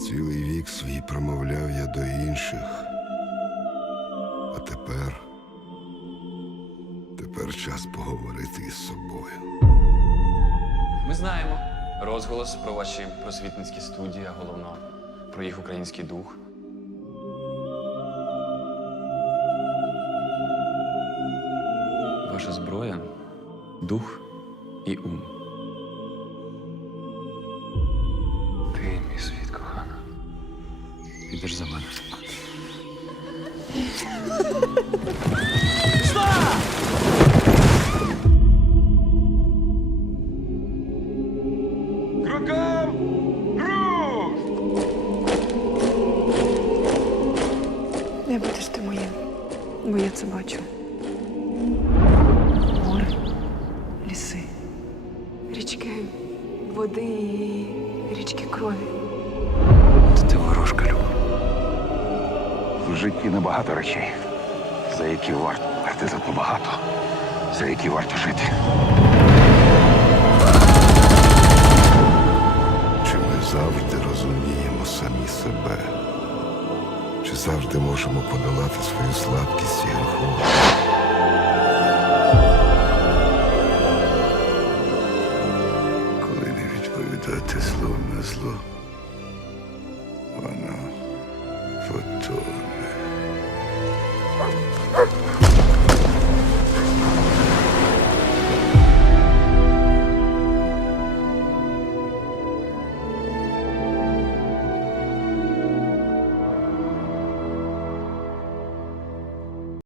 Цілий вік свій промовляв я до інших. А тепер. Тепер час поговорити із собою. Ми знаємо розголос про ваші просвітницькі студії, а головно про їх український дух. Ваша зброя дух і ум. Ти мій світ, кохана. Підеш за мене. Не будеш ти моїм, бо я це бачу. Море, ліси, річки, води і річки крові. В житті небагато речей, за які варто варти зато багато, за які варто жити. Чи ми завжди розуміємо самі себе? Чи завжди можемо подолати свою слабкість і греху? Коли не відповідати слово на зло. Huh?